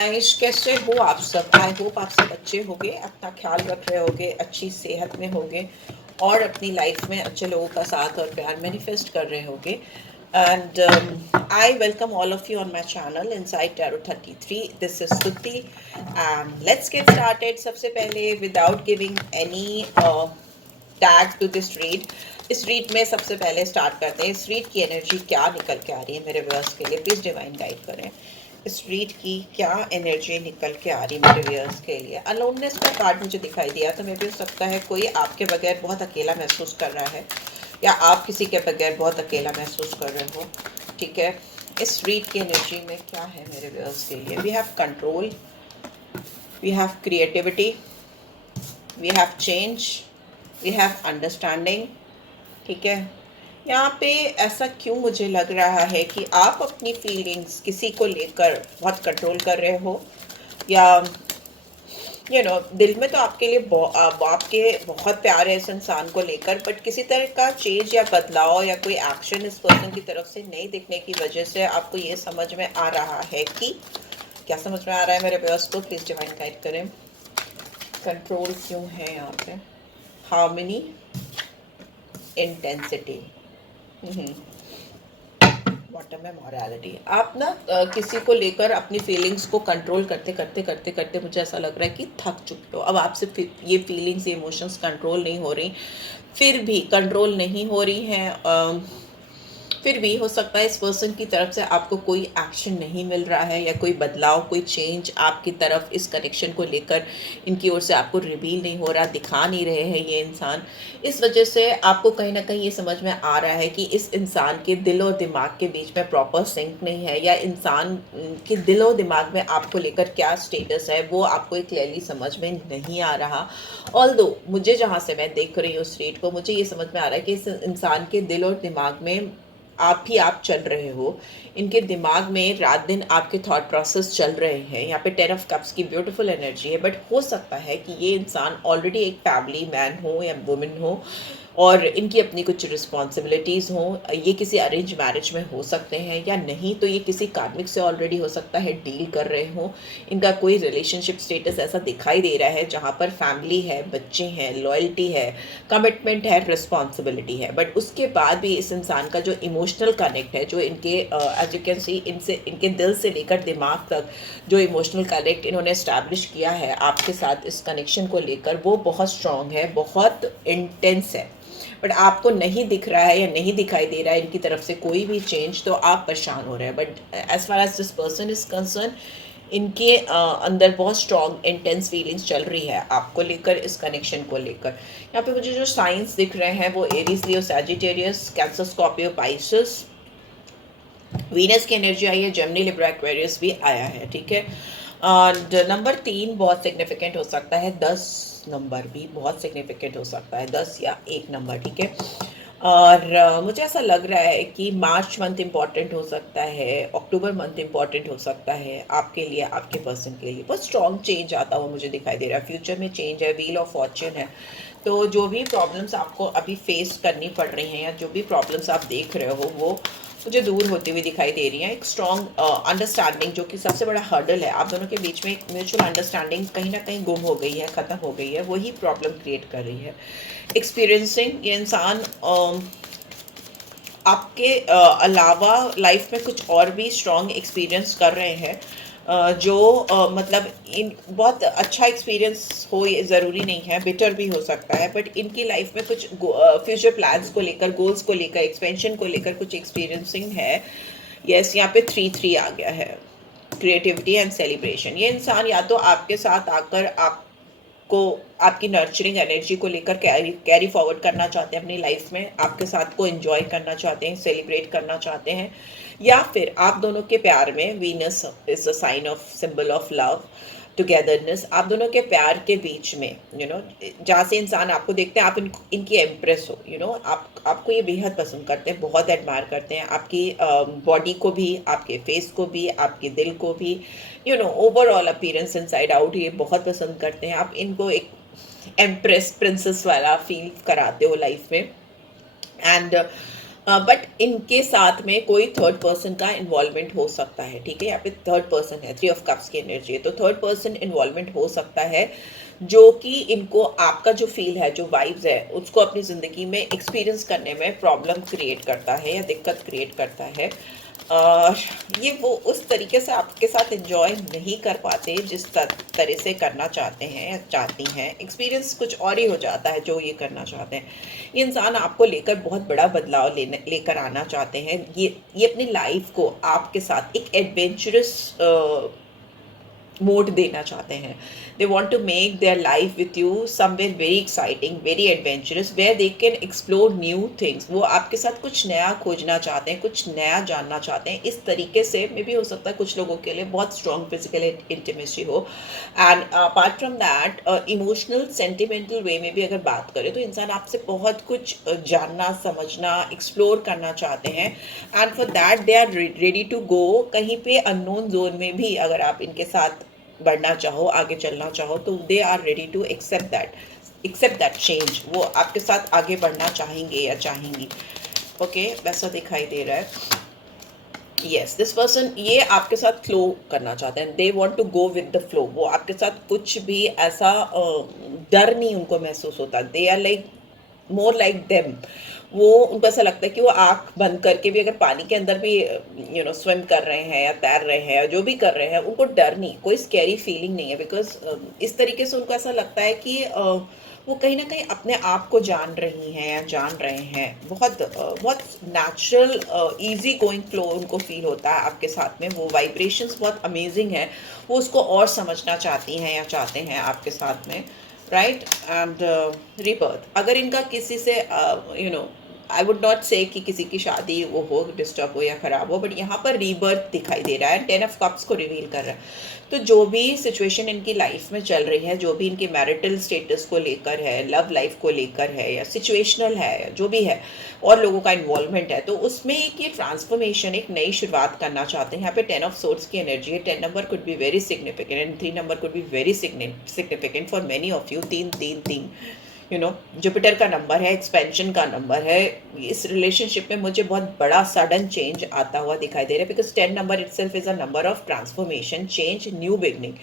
Guys, कैसे हो आप सब? आई होप आप सब अच्छे होगे, अपना ख्याल रख रहे होगे, अच्छी सेहत में होगे और अपनी लाइफ में अच्छे लोगों का साथ और प्यार मैनिफेस्ट कर रहे होगे। And I welcome all of you on my channel inside tarot 33। This is Stuti and let's get started. सबसे पहले without giving any tag to this read, इस रीड में सबसे पहले स्टार्ट करते हैं। इस रीड की एनर्जी क्या निकल के आ रही है मेरे व्यूअर्स के लिए, प्लीज डिवाइन गाइड करें। इस रीड की क्या एनर्जी निकल के आ रही मेरे व्यूअर्स के लिए। अलोननेस का कार्ड मुझे दिखाई दिया, तो मे भी हो सकता है कोई आपके बगैर बहुत अकेला महसूस कर रहा है या आप किसी के बगैर बहुत अकेला महसूस कर रहे हो। ठीक है, इस रीड की एनर्जी में क्या है मेरे व्यूअर्स के लिए। We have control, we have creativity, we have change, we have understanding. ठीक है, यहाँ पे ऐसा क्यों मुझे लग रहा है कि आप अपनी फीलिंग्स किसी को लेकर बहुत कंट्रोल कर रहे हो, या दिल में तो आपके लिए आपके बहुत प्यार है इस इंसान को लेकर, बट किसी तरह का चेंज या बदलाव या कोई एक्शन इस पर्सन की तरफ से नहीं दिखने की वजह से आपको ये समझ में आ रहा है कि क्या समझ में आ रहा है मेरे व्यूअर्स को, प्लीज डिवाइन गाइड करें। कंट्रोल क्यों है यहाँ पे? हार्मनी, इंटेंसिटी, बॉटम में मॉरलिटी। आप ना किसी को लेकर अपनी फीलिंग्स को कंट्रोल करते करते करते करते मुझे ऐसा लग रहा है कि थक चुके हो। अब आपसे ये फीलिंग्स, ये इमोशंस कंट्रोल नहीं हो रही, फिर भी कंट्रोल नहीं हो रही हैं। फिर भी हो सकता है इस पर्सन की तरफ से आपको कोई एक्शन नहीं मिल रहा है या कोई बदलाव, कोई चेंज आपकी तरफ इस कनेक्शन को लेकर इनकी ओर से आपको रिवील नहीं हो रहा, दिखा नहीं रहे हैं ये इंसान। इस वजह से आपको कहीं ना कहीं ये समझ में आ रहा है कि इस इंसान के दिल और दिमाग के बीच में प्रॉपर सिंक नहीं है, या इंसान के दिल और दिमाग में आपको लेकर क्या स्टेटस है वो आपको क्लियरली समझ में नहीं आ रहा। ऑल्दो मुझे जहाँ से मैं देख रही हूँ उस रीड को, मुझे ये समझ में आ रहा है कि इस इंसान के दिल और दिमाग में आप ही आप चल रहे हो। इनके दिमाग में रात दिन आपके थॉट प्रोसेस चल रहे हैं। यहाँ पे 10 ऑफ कप्स की ब्यूटीफुल एनर्जी है, बट हो सकता है कि ये इंसान ऑलरेडी एक फैमिली मैन हो या वुमेन हो और इनकी अपनी कुछ रिस्पॉन्सिबिलिटीज़ हों। ये किसी अरेंज मैरिज में हो सकते हैं या नहीं तो ये किसी कार्मिक से ऑलरेडी हो सकता है डील कर रहे हों। इनका कोई रिलेशनशिप स्टेटस ऐसा दिखाई दे रहा है जहाँ पर फैमिली है, बच्चे हैं, लॉयल्टी है, कमिटमेंट है, रिस्पॉन्सिबिलिटी है, बट उसके बाद भी इस इंसान का जो इमोशनल कनेक्ट है, जो इनके एज यू कैन सी इनसे, इनके दिल से लेकर दिमाग तक जो इमोशनल कनेक्ट इन्होंने इस्टेब्लिश किया है आपके साथ इस कनेक्शन को लेकर, वो बहुत स्ट्रॉन्ग है, बहुत इंटेंस है। बट आपको नहीं दिख रहा है या नहीं दिखाई दे रहा है इनकी तरफ से कोई भी चेंज, तो आप परेशान हो रहे हैं। But as far as this person is concern, इनके अंदर बहुत स्ट्रॉन्ग इंटेंस फीलिंग्स चल रही है आपको लेकर, इस कनेक्शन को लेकर। यहाँ पे मुझे जो साइंस दिख रहे हैं वो Aries, Leo, Sagittarius, Cancer, Scorpio, Pisces. Venus की एनर्जी आई है, जेमिनी, लिब्रा, एक्वेरियस भी आया है। ठीक है, और नंबर 3 बहुत सिग्निफिकेंट हो सकता है, 10 नंबर भी बहुत सिग्निफिकेंट हो सकता है, 10 या 1 नंबर। ठीक है, और मुझे ऐसा लग रहा है कि मार्च मंथ इम्पॉर्टेंट हो सकता है, अक्टूबर मंथ इम्पॉर्टेंट हो सकता है आपके लिए, आपके पर्सन के लिए। बहुत स्ट्रॉन्ग चेंज आता हुआ मुझे दिखाई दे रहा है, फ्यूचर में चेंज है, व्हील ऑफ फॉर्च्यून है। तो जो भी प्रॉब्लम्स आपको अभी फेस करनी पड़ रही हैं या जो भी प्रॉब्लम्स आप देख रहे हो वो मुझे दूर होती हुई दिखाई दे रही है। एक स्ट्रॉन्ग अंडरस्टैंडिंग, जो कि सबसे बड़ा हर्डल है, आप दोनों के बीच में एक म्यूचुअल अंडरस्टैंडिंग कहीं ना कहीं गुम हो गई है, ख़त्म हो गई है, वही प्रॉब्लम क्रिएट कर रही है। एक्सपीरियंसिंग, ये इंसान आपके अलावा लाइफ में कुछ और भी स्ट्रॉन्ग एक्सपीरियंस कर रहे हैं, जो मतलब इन बहुत अच्छा एक्सपीरियंस हो, ये ज़रूरी नहीं है, बिटर भी हो सकता है, बट इनकी लाइफ में कुछ फ्यूचर प्लान्स को लेकर, गोल्स को लेकर, एक्सपेंशन को लेकर कुछ एक्सपीरियंसिंग है। यस, यहाँ पे 3-3 आ गया है, क्रिएटिविटी एंड सेलिब्रेशन। ये इंसान या तो आपके साथ आकर आपको आपकी नर्चरिंग एनर्जी को लेकर कैरी फॉरवर्ड करना चाहते हैं अपनी लाइफ में, आपके साथ को एंजॉय करना चाहते हैं, सेलिब्रेट करना चाहते हैं, या फिर आप दोनों के प्यार में, Venus is a sign of, symbol of love, togetherness, आप दोनों के प्यार के बीच में जहाँ से इंसान आपको देखते हैं आप इनकी एम्प्रेस हो, आपको ये बेहद पसंद करते हैं, बहुत एडमायर करते हैं आपकी बॉडी को भी, आपके फेस को भी, आपके दिल को भी, ओवरऑल अपीयरेंस इनसाइड आउट ये बहुत पसंद करते हैं। आप इनको एक एम्प्रेस, प्रिंसेस वाला फील कराते हो लाइफ में। एंड बट इनके साथ में कोई थर्ड पर्सन का इन्वॉल्वमेंट हो सकता है, ठीक है। यहाँ पे थर्ड पर्सन है, 3 ऑफ कप्स की एनर्जी है, तो थर्ड पर्सन इन्वॉल्वमेंट हो सकता है जो कि इनको आपका जो फील है, जो वाइब्स है, उसको अपनी ज़िंदगी में एक्सपीरियंस करने में प्रॉब्लम क्रिएट करता है या दिक्कत क्रिएट करता है। और ये वो उस तरीके से आपके साथ एंजॉय नहीं कर पाते जिस तरह से करना चाहते हैं या चाहती हैं। एक्सपीरियंस कुछ और ही हो जाता है जो ये करना चाहते हैं। ये इंसान आपको लेकर बहुत बड़ा बदलाव लेकर आना चाहते हैं। ये अपनी लाइफ को आपके साथ एक एडवेंचरस मोड देना चाहते हैं। They want to make their life with you somewhere very exciting, very adventurous, where they can explore new things. वो आपके साथ कुछ नया खोजना चाहते हैं, कुछ नया जानना चाहते हैं। इस तरीके से मे भी हो सकता है कुछ लोगों के लिए बहुत स्ट्रॉन्ग फिजिकल इंटीमेसी हो। And apart from that emotional sentimental way में भी अगर बात करें तो इंसान आपसे बहुत कुछ जानना, समझना, एक्सप्लोर करना चाहते हैं। And for that they are ready to go कहीं पे अननोन जोन में भी। अगर आप इनके साथ बढ़ना चाहो, आगे चलना चाहो, तो they are ready to accept that change. वो आपके साथ आगे बढ़ना चाहेंगे या चाहेंगी। ओके, वैसा दिखाई दे रहा है। यस, दिस पर्सन ये आपके साथ फ्लो करना चाहते हैं। They want to go with the flow. वो आपके साथ कुछ भी ऐसा डर नहीं उनको महसूस होता। They are like more like them. वो उनको ऐसा लगता है कि वो आँख बंद करके भी अगर पानी के अंदर भी स्विम कर रहे हैं या तैर रहे हैं या जो भी कर रहे हैं, उनको डर नहीं, कोई स्कैरी फीलिंग नहीं है। बिकॉज इस तरीके से उनको ऐसा लगता है कि वो कहीं ना कहीं अपने आप को जान रही हैं या जान रहे हैं। बहुत नेचुरल इजी गोइंग फ्लो उनको फील होता है आपके साथ में। वो वाइब्रेशंस बहुत अमेजिंग है। वो उसको और समझना चाहती हैं या चाहते हैं आपके साथ में, राइट। एंड रीबर्थ, अगर इनका किसी से आई वुड नॉट से कि किसी की शादी वो हो, डिस्टर्ब हो या ख़राब हो, बट यहाँ पर रीबर्थ दिखाई दे रहा है। 10 ऑफ कप्स को रिवील कर रहा है। तो जो भी सिचुएशन इनकी लाइफ में चल रही है, जो भी इनके मैरिटल स्टेटस को लेकर है, लव लाइफ को लेकर है या सिचुएशनल है, जो भी है, और लोगों का इन्वॉल्वमेंट है, तो उसमें एक ये ट्रांसफॉर्मेशन, एक नई शुरुआत करना चाहते हैं। यहाँ पे 10 ऑफ सोर्ड्स की एनर्जी है। 10 number could be very significant and 3 number could be very significant for many of you. 3 Jupiter का नंबर है, एक्सपेंशन का नंबर है। इस रिलेशनशिप में मुझे बहुत बड़ा सडन चेंज आता हुआ दिखाई दे रहा है। Because 10 number itself is a number of transformation, change, new beginning.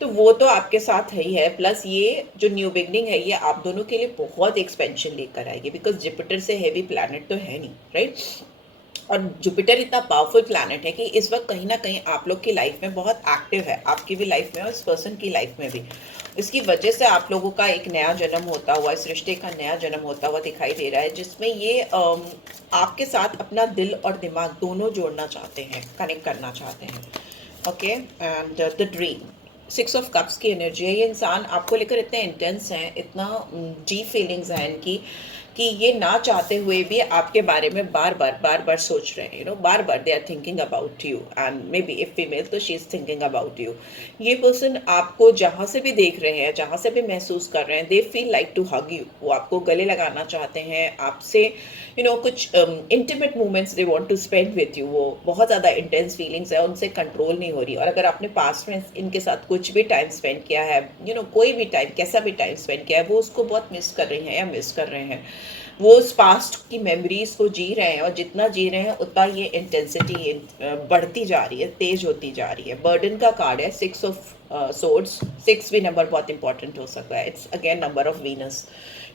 तो वो तो आपके साथ है ही है, प्लस ये जो न्यू बिगनिंग है ये आप दोनों के लिए बहुत एक्सपेंशन लेकर आएगी। बिकॉज जुपिटर से हैवी प्लैनेट तो है नहीं, राइट। और जुपिटर इतना पावरफुल प्लैनेट है कि इस वक्त कहीं ना कहीं आप लोग की लाइफ में बहुत एक्टिव है, आपकी भी लाइफ में और इस पर्सन की लाइफ में भी। इसकी वजह से आप लोगों का एक नया जन्म होता हुआ, इस रिश्ते का नया जन्म होता हुआ दिखाई दे रहा है, जिसमें ये आपके साथ अपना दिल और दिमाग दोनों जोड़ना चाहते हैं, कनेक्ट करना चाहते हैं। Okay, and the dream, 6 of cups की एनर्जी है। ये इंसान आपको लेकर इतने इंटेंस हैं, इतना डीप फीलिंग्स हैं इनकी, कि ये ना चाहते हुए भी आपके बारे में बार बार सोच रहे हैं। बार बार they are thinking about you. And maybe if female तो she is thinking about you. ये पर्सन आपको जहाँ से भी देख रहे हैं, जहाँ से भी महसूस कर रहे हैं, they feel like to hug you. वो आपको गले लगाना चाहते हैं, आपसे कुछ intimate moments they want to spend with you. वो बहुत ज़्यादा इंटेंस फीलिंग्स है, उनसे कंट्रोल नहीं हो रही। और अगर आपने पास्ट में इनके साथ कुछ भी टाइम स्पेंड किया है, कोई भी टाइम, कैसा भी टाइम स्पेंड किया है, वो उसको बहुत मिस कर रही हैं या मिस कर रहे हैं। वो उस पास्ट की मेमोरीज को जी रहे हैं, और जितना जी रहे हैं उतना ये इंटेंसिटी बढ़ती जा रही है, तेज होती जा रही है। बर्डन का कार्ड है, 6 ऑफ सोर्ड्स। 6 भी नंबर बहुत इंपॉर्टेंट हो सकता है। It's again number of Venus,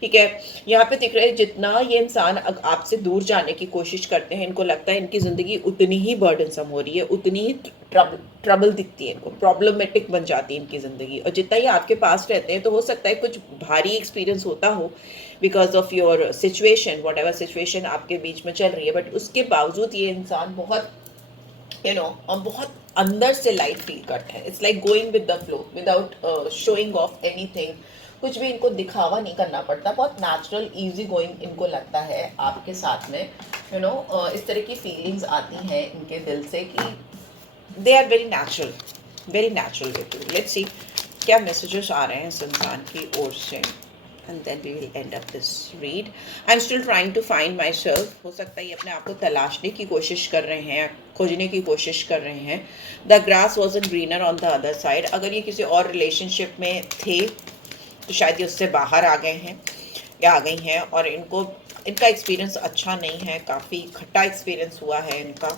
ठीक है। यहाँ पे दिख रहा है जितना ये इंसान आपसे दूर जाने की कोशिश करते हैं, इनको लगता है इनकी ज़िंदगी उतनी ही बर्डनसम हो रही है, उतनी ही ट्रबल दिखती है इनको, प्रॉब्लमेटिक बन जाती है इनकी ज़िंदगी। और जितना ये आपके पास रहते हैं, तो हो सकता है कुछ भारी एक्सपीरियंस होता हो because of your situation, what ever situation आपके बीच में चल रही है। बट उसके बावजूद ये इंसान बहुत बहुत अंदर से लाइट फील करते हैं। It's like going with the flow without showing off anything. कुछ भी इनको दिखावा नहीं करना पड़ता, बहुत नेचुरल इजी गोइंग इनको लगता है आपके साथ में। इस तरह की फीलिंग्स आती हैं इनके दिल से कि they are very natural with you. Let's see क्या मैसेजेस आ रहे हैं इस इंसान की ओर से, and then we will end up this read. I'm still trying to find myself. हो सकता है ये अपने आप को तलाशने की कोशिश कर रहे हैं, खोजने की कोशिश कर रहे हैं। The grass wasn't greener on the other side. अगर ये किसी और रिलेशनशिप में थे तो शायद ये उससे बाहर आ गए हैं या आ गई हैं, और इनको इनका एक्सपीरियंस अच्छा नहीं है, काफ़ी खट्टा एक्सपीरियंस हुआ है इनका।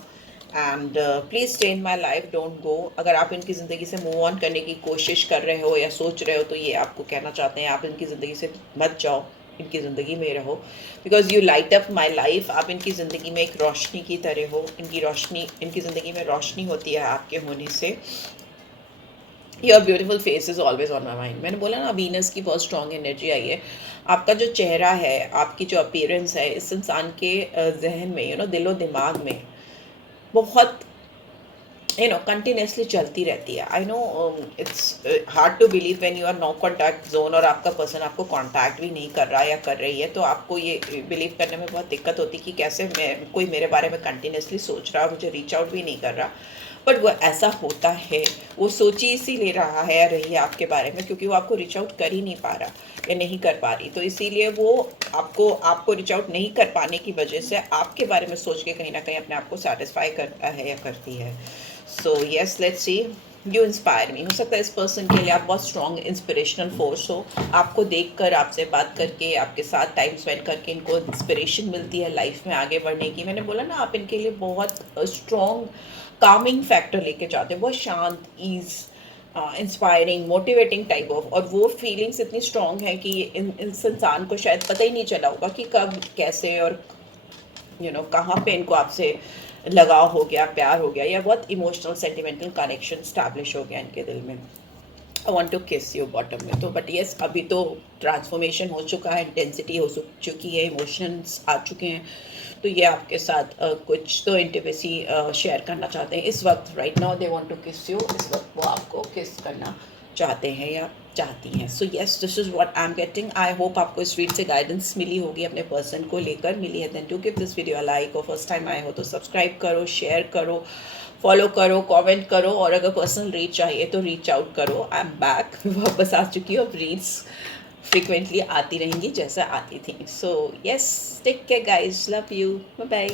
And please stay in my life, don't go. अगर आप इनकी ज़िंदगी से मूव ऑन करने की कोशिश कर रहे हो या सोच रहे हो तो ये आपको कहना चाहते हैं आप इनकी ज़िंदगी से मत जाओ, इनकी ज़िंदगी में रहो। Because you light up my life. आप इनकी ज़िंदगी में एक रोशनी की तरह हो। इनकी ज़िंदगी में रोशनी होती है आपके होने से। Your beautiful face is always on my mind. मैंने बोला ना, वीनस की बहुत स्ट्रॉन्ग एनर्जी आई है। आपका जो चेहरा है, आपकी जो अपीयरेंस है, इस इंसान के जहन में, दिलो दिमाग में बहुत कंटिन्यूसली चलती रहती है। I know it's hard to believe when you are no contact zone और आपका पर्सन आपको कॉन्टैक्ट भी नहीं कर रहा या कर रही है, तो आपको ये बिलीव करने में बहुत दिक्कत होती कि कैसे कोई मेरे बारे में कंटिन्यूसली सोच रहा, मुझे रीच आउट भी नहीं कर रहा। बट वो ऐसा होता है, वो सोच ही इसी ले रहा है या रही है आपके बारे में, क्योंकि वो आपको रीच आउट कर ही नहीं पा रहा या नहीं कर पा रही। तो इसीलिए वो आपको रीच आउट नहीं कर पाने की वजह से आपके बारे में सोच के कहीं ना कहीं अपने आप को सेटिस्फाई करता है या करती है। So yes, let's see, you inspire me. हो सकता है इस पर्सन के लिए आप बहुत स्ट्रॉन्ग इंस्पिरेशनल फोर्स हो। आपको देखकर, आपसे बात करके, आपके साथ टाइम स्पेंड करके इनको इंस्पिरेशन मिलती है लाइफ में आगे बढ़ने की। मैंने बोला ना, आप इनके लिए बहुत स्ट्रॉन्ग कामिंग फैक्टर लेके जाते हैं, बहुत शांत, ease, inspiring, motivating type of. और वो फीलिंग्स इतनी स्ट्रॉन्ग है कि इस इंसान को शायद पता ही नहीं चला होगा कि कब, कैसे और कहाँ पे इनको आपसे लगाव हो गया, प्यार हो गया, या बहुत इमोशनल सेंटिमेंटल कनेक्शन स्टैब्लिश हो गया इनके दिल में। I want to kiss you bottom में। तो बट येस, अभी तो ट्रांसफॉर्मेशन हो चुका है, इंटेंसिटी हो चुकी है, इमोशंस आ चुके हैं। तो ये आपके साथ कुछ तो इंटिमेसी शेयर करना चाहते हैं इस वक्त। Right now they want to kiss you. इस वक्त वो आपको किस करना चाहते हैं या चाहती हैं। So yes, this is what I am getting. I hope आपको इस रीड से गाइडेंस मिली होगी, अपने पर्सन को लेकर मिली है। Then do give this video like, और फर्स्ट टाइम आए हो तो सब्सक्राइब करो, शेयर करो, फॉलो करो, कमेंट करो, और अगर पर्सनल रीच चाहिए तो रीच आउट करो। आई एम बैक, वापस आ चुकी हूँ। अब रीड्स फ्रिक्वेंटली आती रहेंगी जैसा आती थी। So yes, take care guys, love you, bye bye.